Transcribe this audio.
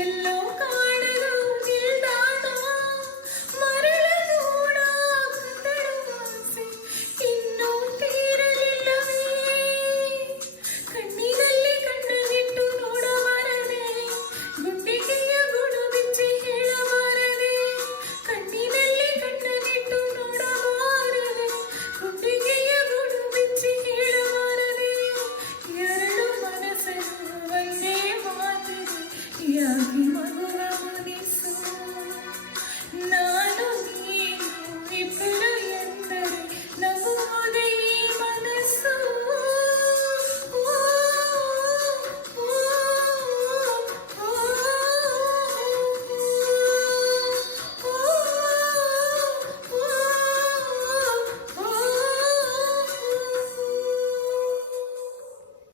ಎಲ್ಲೋ ಕಾಣಲು ನಿಲ್ದಾಣ ಮರಳು ನೋಡಾಕತ್ತಳು ಆಸೆ ಇನ್ನೂ ತೀರಲಿಲ್ಲವೇ ಕಣ್ಣಿನಲ್ಲಿ ಕಣ್ಣನಿಟ್ಟು ನೋಡಬಾರದೆ ಗುಂಡಿಗೆಯ ಗುಡು ಬಿಚ್ಚಿ ಹೇಳಬಾರದೆ ಕಣ್ಣಿನಲ್ಲಿ ಕಣ್ಣನಿಟ್ಟು ನೋಡಬಾರದೆ ಗುಂಡಿಗೆಯ ಗುಡು ಬಿಚ್ಚಿ ಹೇಳಬಾರದೆ ಎರಡು ಮನಸ್ಸನ್ನು ಒಂದೇ ಮಾತಿದೆ ಯಾಕೆ